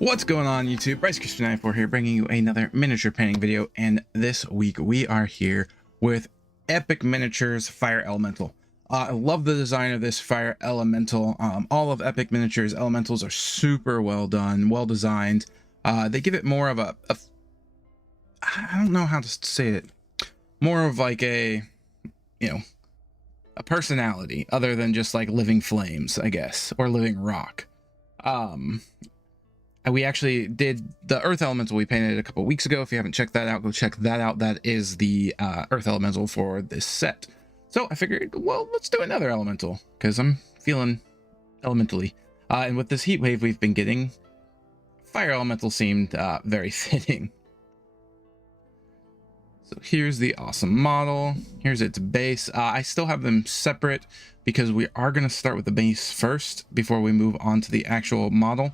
What's going on YouTube? Bryce Crispy 94 here, bringing you another miniature painting video, and this week we are here with Epic Miniatures Fire Elemental. I love the design of this Fire Elemental. All of Epic Miniatures Elementals are super well done, well designed. They give it more of a I don't know how to say it, more of like a, a personality other than just like living flames, I guess, or living rock. We actually did the Earth Elemental we painted a couple weeks ago. If you haven't checked that out, go check that out. That is the Earth Elemental for this set. So I figured, well, let's do another Elemental because I'm feeling elementally. And with this heat wave we've been getting, Fire Elemental seemed very fitting. So here's the awesome model. Here's its base. I still have them separate because we are going to start with the base first before we move on to the actual model.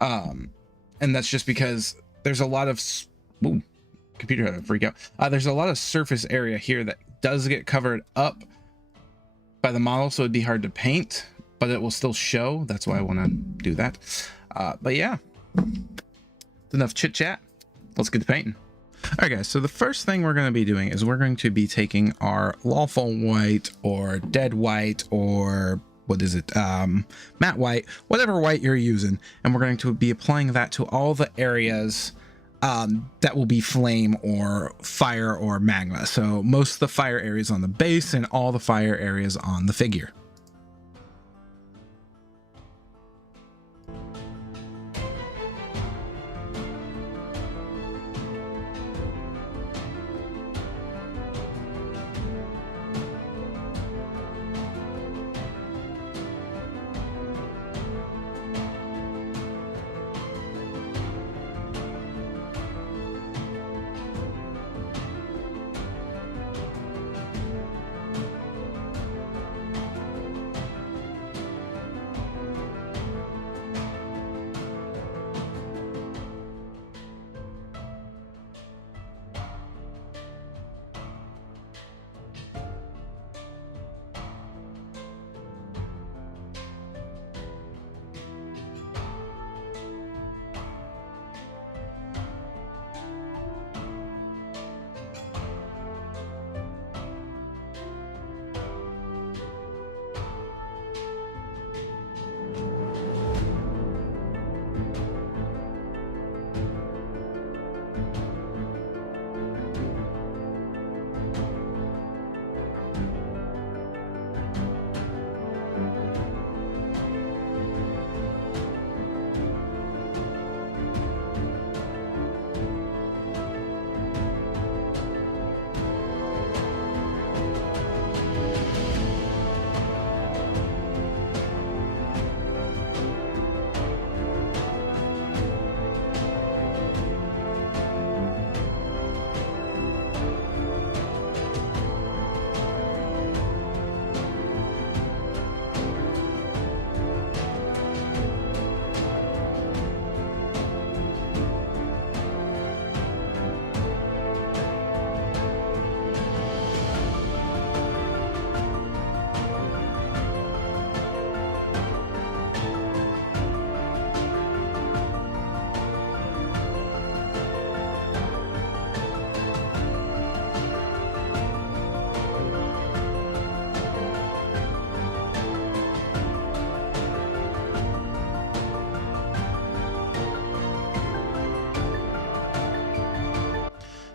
And that's just because there's a lot of computer had a freak out. There's a lot of surface area here that does get covered up by the model, so it'd be hard to paint, but it will still show. That's why I want to do that. But yeah, it's enough chit chat. Let's get to painting. All right, guys. So the first thing we're going to be doing is we're going to be taking our lawful white or dead white or what is it, matte white, whatever white you're using, and we're going to be applying that to all the areas that will be flame or fire or magma. So most of the fire areas on the base and all the fire areas on the figure.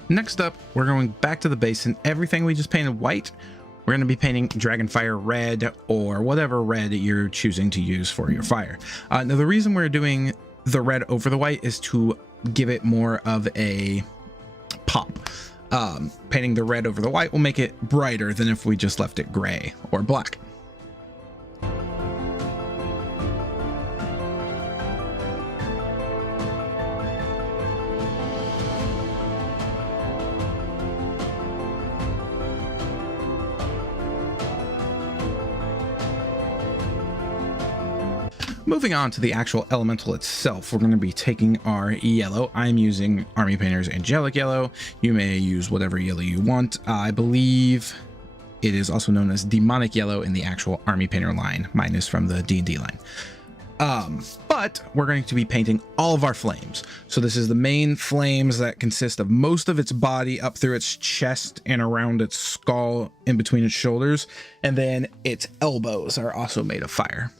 Next up, we're going back to the base, and everything we just painted white, we're going to be painting Dragonfire red or whatever red you're choosing to use for your fire. Now, the reason we're doing the red over the white is to give it more of a pop. Painting the red over the white will make it brighter than if we just left it gray or black. Moving on to the actual elemental itself, we're going to be taking our yellow. I'm using Army Painter's Angelic Yellow. You may use whatever yellow you want. I believe It is also known as Demonic Yellow in the actual Army Painter line. Mine is from the D&D line. But we're going to be painting all of our flames. So this is the main flames that consist of most of its body up through its chest and around its skull, in between its shoulders, and then its elbows are also made of fire.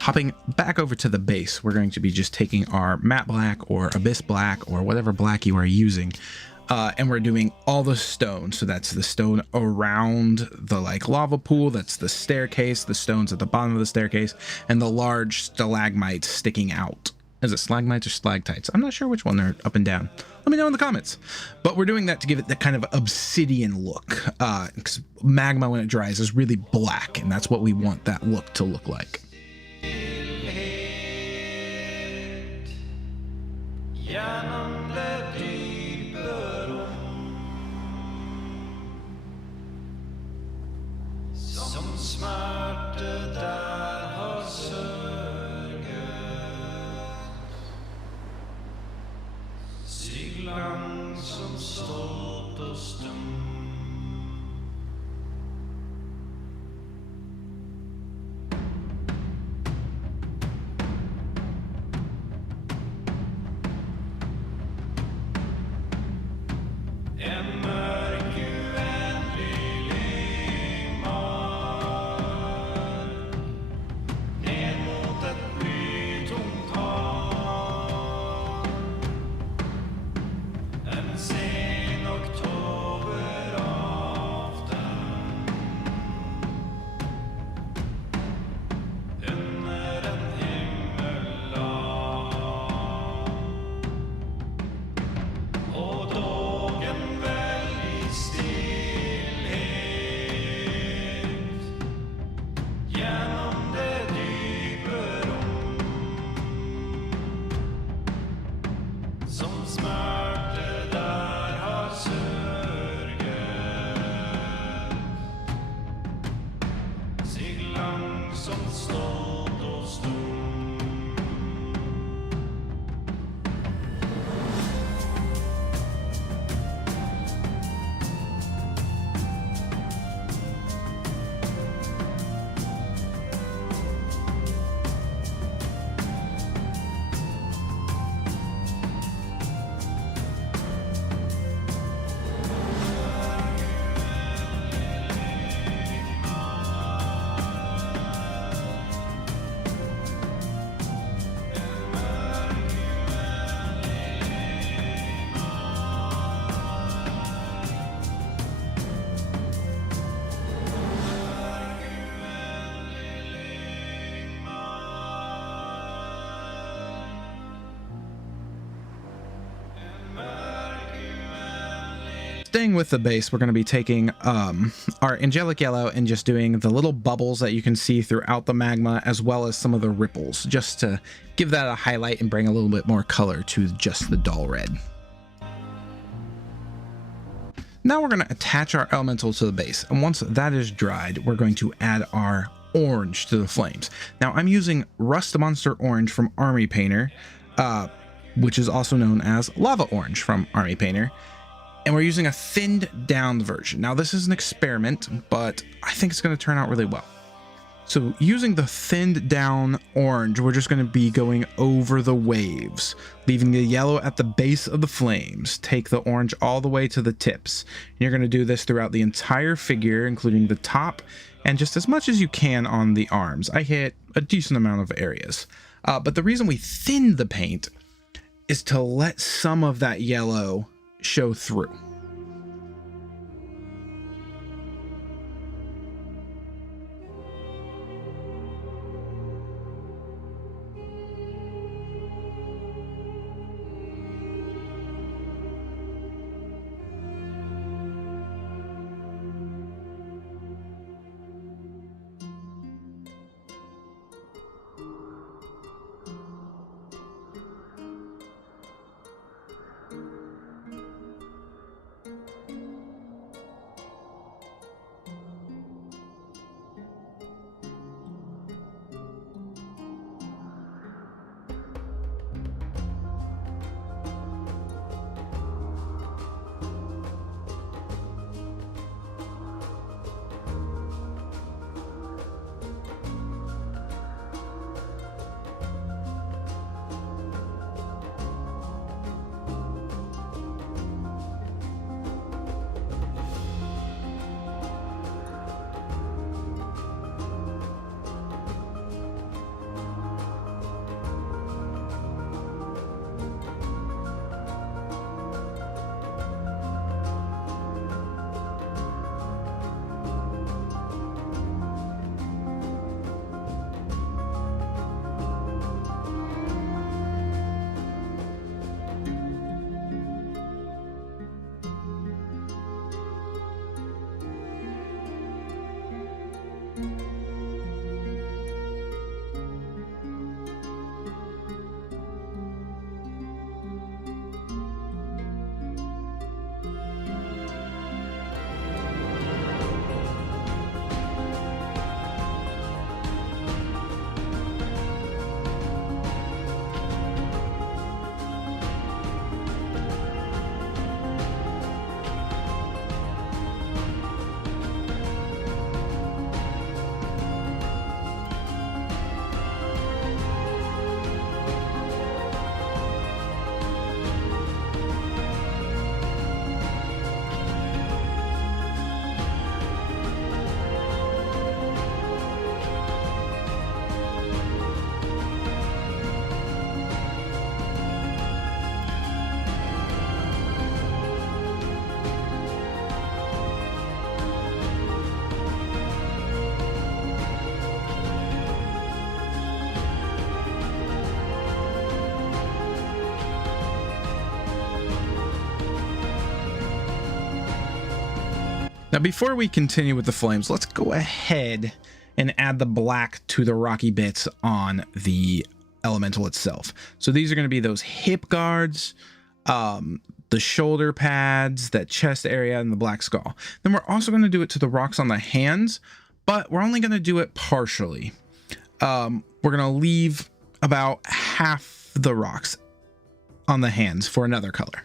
Hopping back over to the base, we're going to be just taking our matte black or abyss black or whatever black you are using, and we're doing all the stone. So that's the stone around the like lava pool, that's the staircase, the stones at the bottom of the staircase, and the large stalagmites sticking out. Is it stalagmites or stalactites? I'm not sure which one, they're up and down. Let me know in the comments. But we're doing that to give it that kind of obsidian look, because magma when it dries is really black, and that's what we want that look to look like. Staying with the base, we're going to be taking our angelic yellow and just doing the little bubbles that you can see throughout the magma, as well as some of the ripples, just to give that a highlight and bring a little bit more color to just the dull red. Now we're going to attach our elemental to the base, and once that is dried, we're going to add our orange to the flames. Now I'm using Rust Monster Orange from Army Painter, which is also known as Lava Orange from Army Painter. And we're using a thinned down version. Now this is an experiment, but I think it's going to turn out really well. So using the thinned down orange, we're just going to be going over the waves, leaving the yellow at the base of the flames. Take the orange all the way to the tips. And you're going to do this throughout the entire figure, including the top, and just as much as you can on the arms. I hit a decent amount of areas. But the reason we thinned the paint is to let some of that yellow show through. Now, before we continue with the flames, let's go ahead and add the black to the rocky bits on the elemental itself. So these are going to be those hip guards, the shoulder pads, that chest area, and the black skull. Then we're also going to do it to the rocks on the hands, but we're only going to do it partially. We're going to leave about half the rocks on the hands for another color.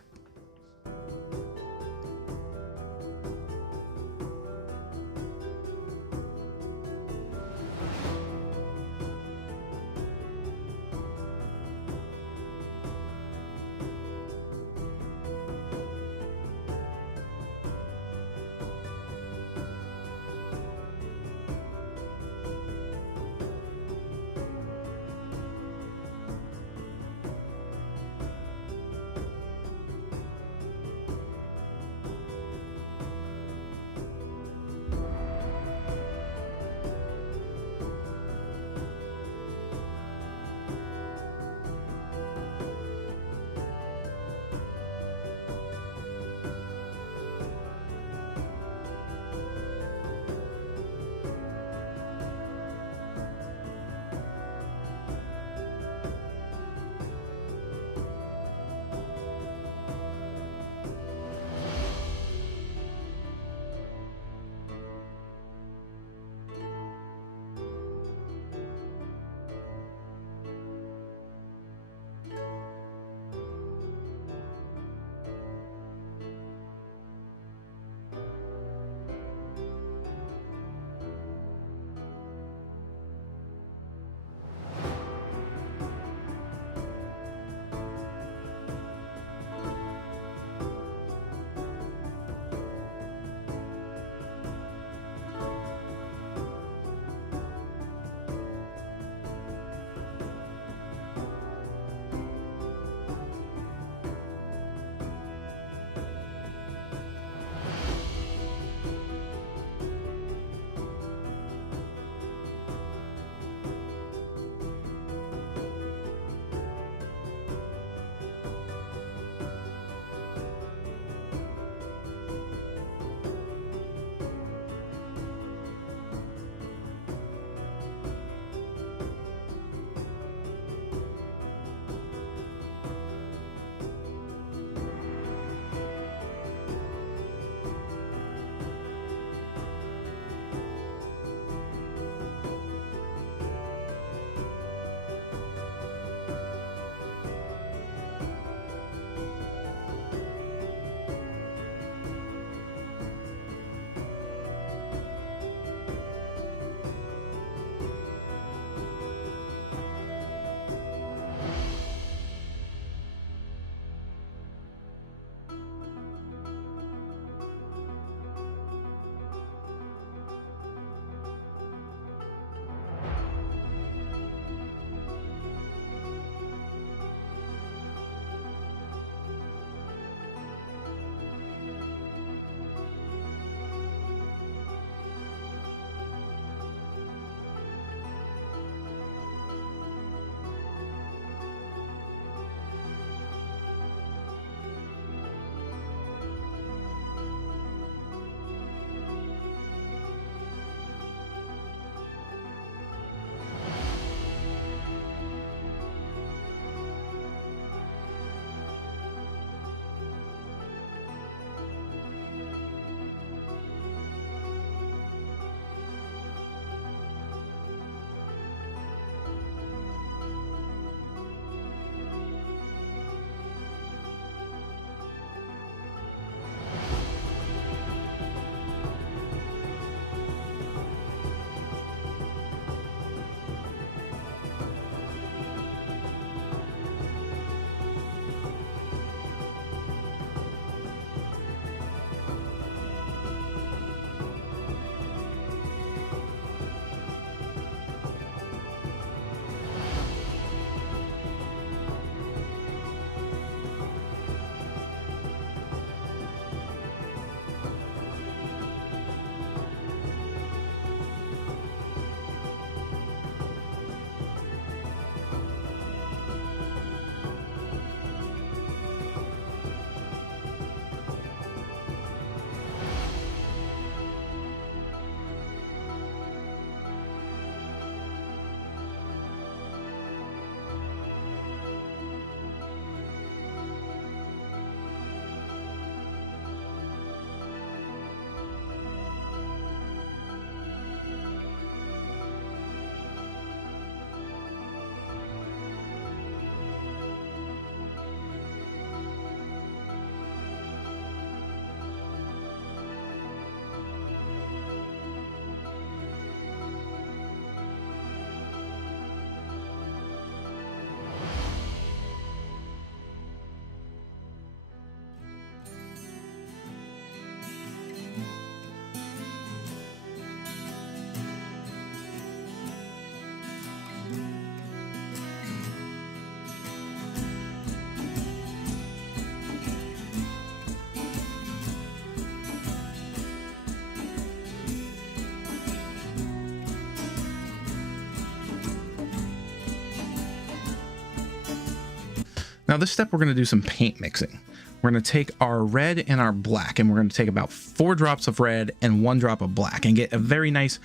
Now this step, we're going to do some paint mixing. We're going to take our red and our black, and we're going to take about 4 drops of red and 1 drop of black and get a very nice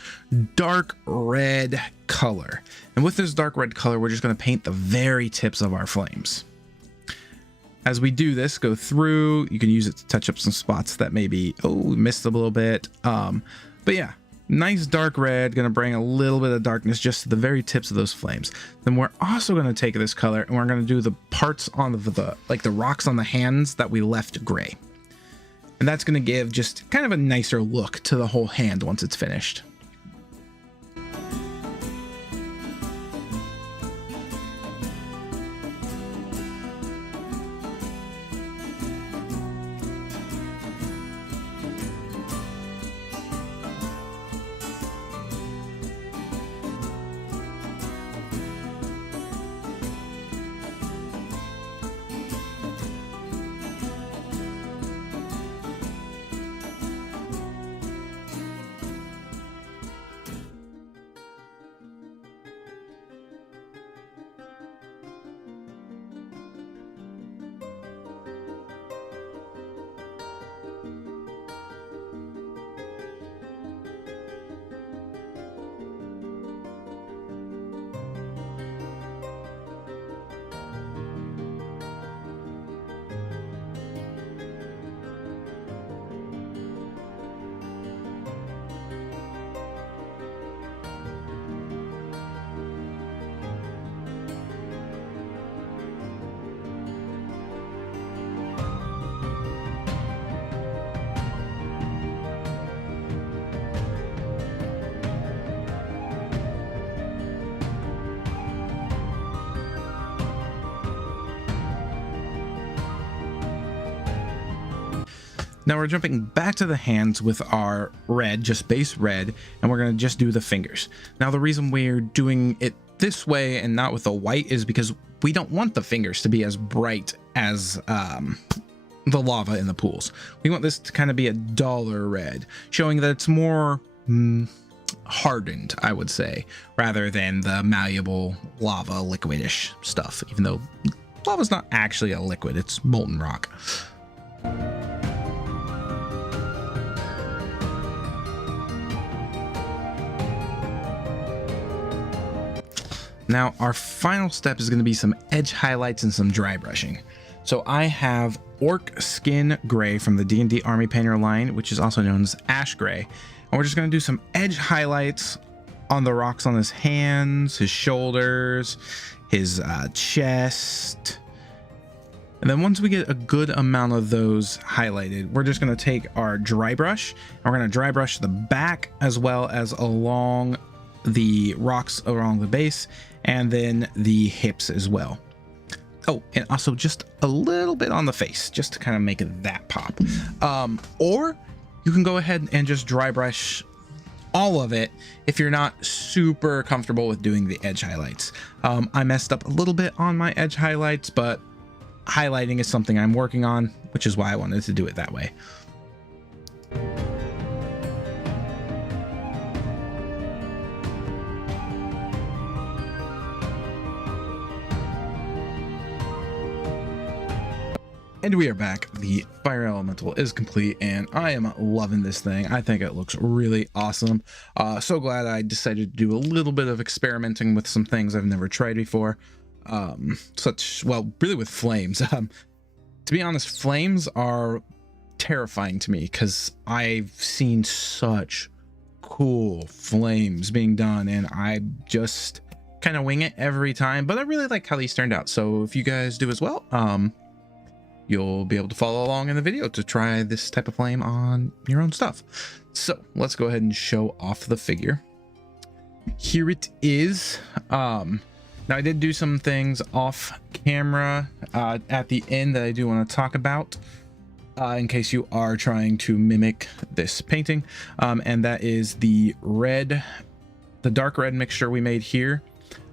dark red color. And with this dark red color, we're just going to paint the very tips of our flames. As we do this, go through, you can use it to touch up some spots that maybe, we missed a little bit. But yeah, nice dark red, gonna bring a little bit of darkness just to the very tips of those flames. Then we're also gonna take this color and we're gonna do the parts on the rocks on the hands that we left gray. And that's gonna give just kind of a nicer look to the whole hand once it's finished. Now we're jumping back to the hands with our red, just base red, and we're going to just do the fingers. Now the reason we're doing it this way and not with the white is because we don't want the fingers to be as bright as the lava in the pools. We want this to kind of be a duller red, showing that it's more hardened, I would say, rather than the malleable lava liquidish stuff, even though lava's not actually a liquid, it's molten rock. Now our final step is going to be some edge highlights and some dry brushing. So I have Orc Skin Gray from the D&D Army Painter line, which is also known as Ash Gray. And we're just going to do some edge highlights on the rocks on his hands, his shoulders, his chest. And then once we get a good amount of those highlighted, we're just going to take our dry brush and we're going to dry brush the back as well as along the rocks along the base and then the hips as well. Oh, and also just a little bit on the face just to kind of make that pop. Or you can go ahead and just dry brush all of it if you're not super comfortable with doing the edge highlights. I messed up a little bit on my edge highlights, but highlighting is something I'm working on, which is why I wanted to do it that way. And we are back. The fire elemental is complete and I am loving this thing. I think it looks really awesome. So glad I decided to do a little bit of experimenting with some things I've never tried before. Really with flames. To be honest, flames are terrifying to me because I've seen such cool flames being done and I just kind of wing it every time, but I really like how these turned out. So if you guys do as well, you'll be able to follow along in the video to try this type of flame on your own stuff. So let's go ahead and show off the figure. Here it is. Now I did do some things off camera at the end that I do want to talk about in case you are trying to mimic this painting. And that is the dark red mixture we made here.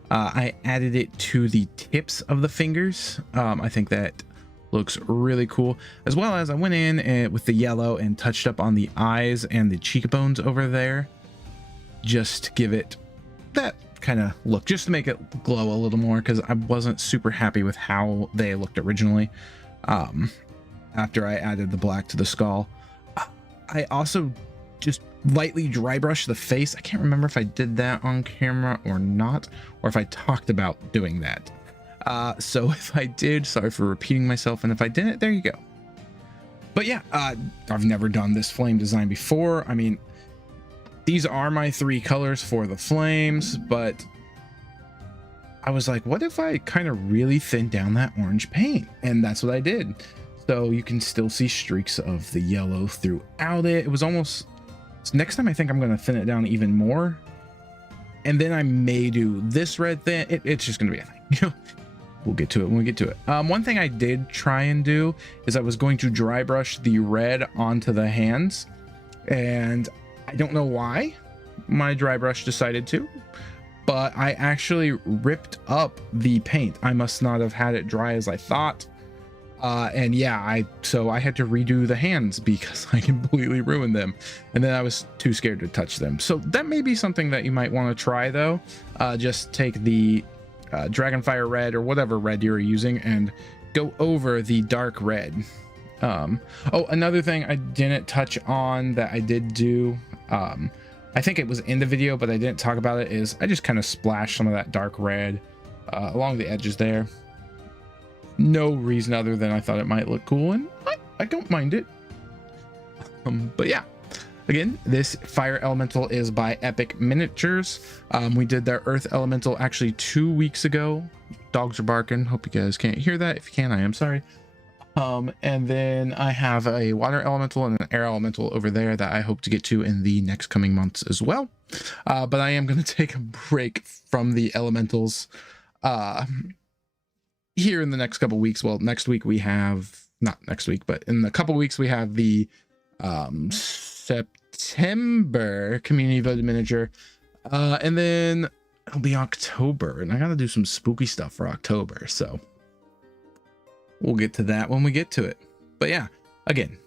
I added it to the tips of the fingers. I think that looks really cool, as well as I went in with the yellow and touched up on the eyes and the cheekbones over there just to give it that kind of look, just to make it glow a little more, because I wasn't super happy with how they looked originally. After I added the black to the skull, I also just lightly dry brush the face. I can't remember if I did that on camera or not, or if I talked about doing that. So if I did, sorry for repeating myself, and if I didn't, there you go. But yeah, I've never done this flame design before. I mean, these are my 3 colors for the flames, but I was like, what if I kind of really thin down that orange paint? And that's what I did. So you can still see streaks of the yellow throughout it. It was almost, next time I think I'm going to thin it down even more. And then I may do this red thing. It's just going to be a thing. We'll get to it when we get to it. One thing I did try and do is I was going to dry brush the red onto the hands. And I don't know why my dry brush decided to, but I actually ripped up the paint. I must not have had it dry as I thought. And yeah, so I had to redo the hands because I completely ruined them, and then I was too scared to touch them. So that may be something that you might want to try though. Just take the Dragonfire red or whatever red you're using and go over the dark red. Oh, another thing I didn't touch on that I did do, I think it was in the video, but I didn't talk about it, is I just kind of splashed some of that dark red along the edges there. No reason other than I thought it might look cool, and I don't mind it. But yeah, again, this fire elemental is by Epic Miniatures. We did their earth elemental actually 2 weeks ago. Dogs are barking. Hope you guys can't hear that. If you can, I am sorry. And then I have a water elemental and an air elemental over there that I hope to get to in the next coming months as well. But I am going to take a break from the elementals here in the next couple weeks. Well, next week we have, not next week, but in a couple weeks we have the September community voted miniature, and then it'll be October, and I gotta do some spooky stuff for October, so we'll get to that when we get to it. But yeah, again,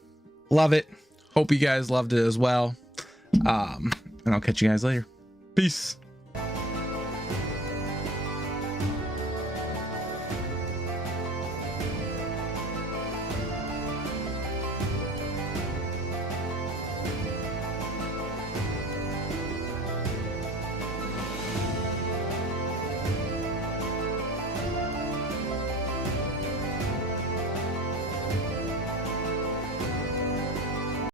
love it. Hope you guys loved it as well, and I'll catch you guys later. Peace.